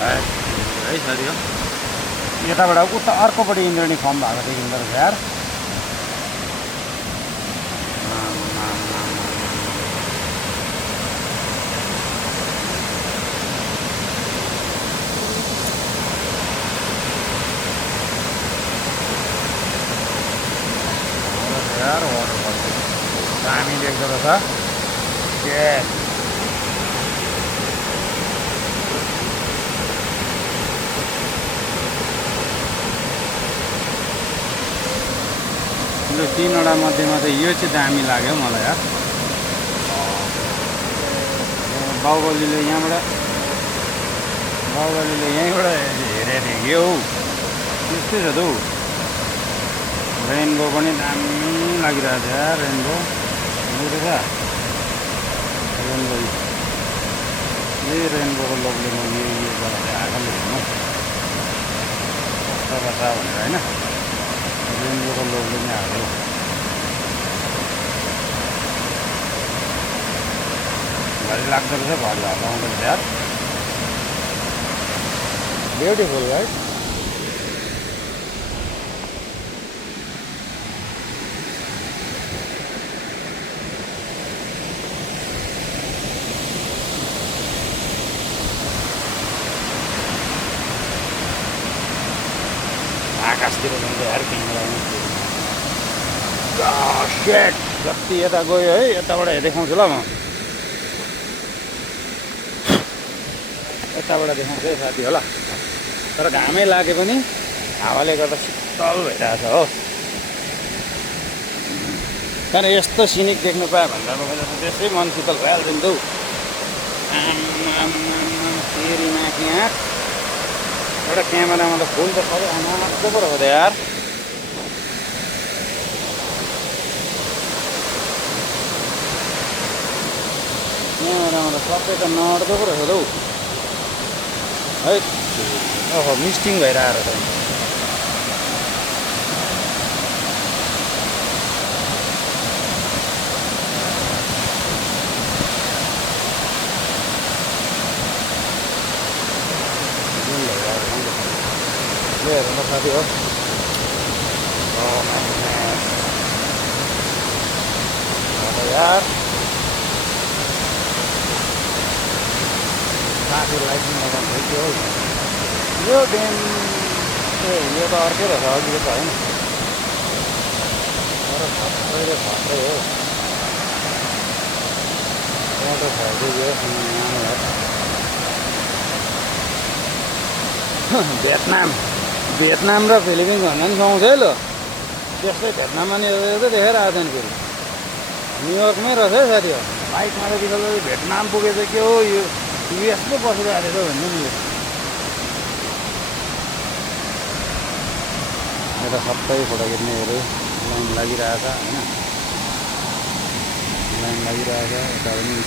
है साथी हो यताबाट उता अर्कोपट्टि इन्द्रेणी फर्म भएको देखिँदो रहेछ यार। यार वाटरफल दामी देख्दो रहेछ। यो तीनवटा मध्येमा चाहिँ यो चाहिँ दामी लाग्यो मलाई यार। बाहुबलीले यहीँबाट हेरेको थिएँ कि हौ त्यस्तै छ त हौ। रेनबो पनि दामी लागिरहेको छ यार। रेनबो रेनबो यही रेनबोको लोकले म यो गरेर आएकोले हेर्नु कस्तो रहेछ भनेर होइन। रेनबोको लोकले नै हाल्यो। घरि लाग्दो रहेछ घरि हल्लाउँदो रहेछ यार। Beautiful right. आकाशतिर जान्छ यार क्यामेरा। सेट जति यता गयो है यताबाट देखाउँछु ल म। यताबाट देखाउँछु है साथी होला। तर घामै लागे पनि हावाले गर्दा शीतल भइरहेछ हो। त्यहाँदेखि यस्तो सिनिक देख्नु पायो भन्दा त्यसै मन शीतल भइहाल्छ नि त हौ। फेरि माथि यहाँ एउटा क्यामेरामा त फुल त सबै आमाको पो रहेछ यार। क्यामेरामा त सबै त नअट्दो पो रहेछ हौ है। ओहो मिस्टिङ भइरहेको रहेछ। हेर्नु साथी हो यार। साथी लाइटिङ लगाउनु थियो हौ। यो डेम यो त अर्कै रहेछ अघिको त होइन। तर खत्रै हो। मोटर भइदियो भियतनाम र फिलिपिन्स भन्दा पनि सुहाउँछ है ल। त्यस्तै भियतनाममा नि देखेर आएको थियो नि। फेरि न्युयोर्कमै रहेछ है साथी हो। बाइकमा त बिचरा भियतनाम पुगेछ के हो यो युएस पो बसिरहेको रहेछ भन्नु नि। यता सबै फोटो खिच्नेहरू लाइन लागिरहेछ होइन। लाइन लागिरहेछ यता पनि।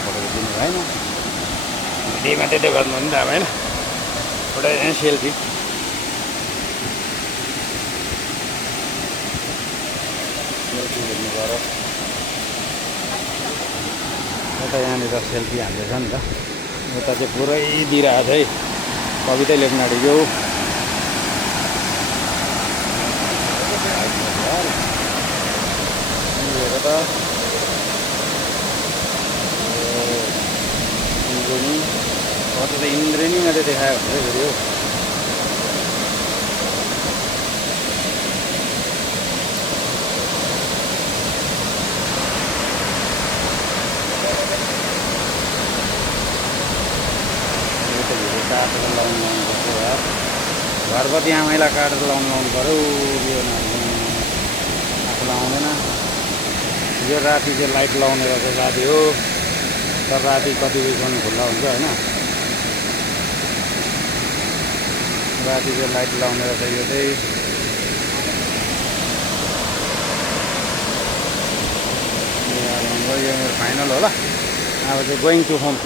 फोटो खिच्नु भएन भिडियोमा त्यति गर्नु नि त अब होइन। फोटो सेल्फी हेर्नु पऱ्यो। यता यहाँनिर सेल्फी हाल्दैछ नि त। यता चाहिँ पुरै दिइरहेको छ है। कविता लेख्न आँटेको हेर त। इन्द्रेणी मात्रै देखायो भने चाहिँ फेरि हो। काटेर लाउनु पर्छ यार। घरपति आमाइलाई काटेर लाउनु पऱ्यो। यो आफूलाई आउँदैन। यो राति चाहिँ लाइट लाउने रहेछ साथी हो। तर राति कति बजीसम्म खुल्ला हुन्छ होइन। राति चाहिँ लाइट लाउने रहेछ यो चाहिँ। यो मेरो फाइनल होला। अब चाहिँ गोइङ टु होम।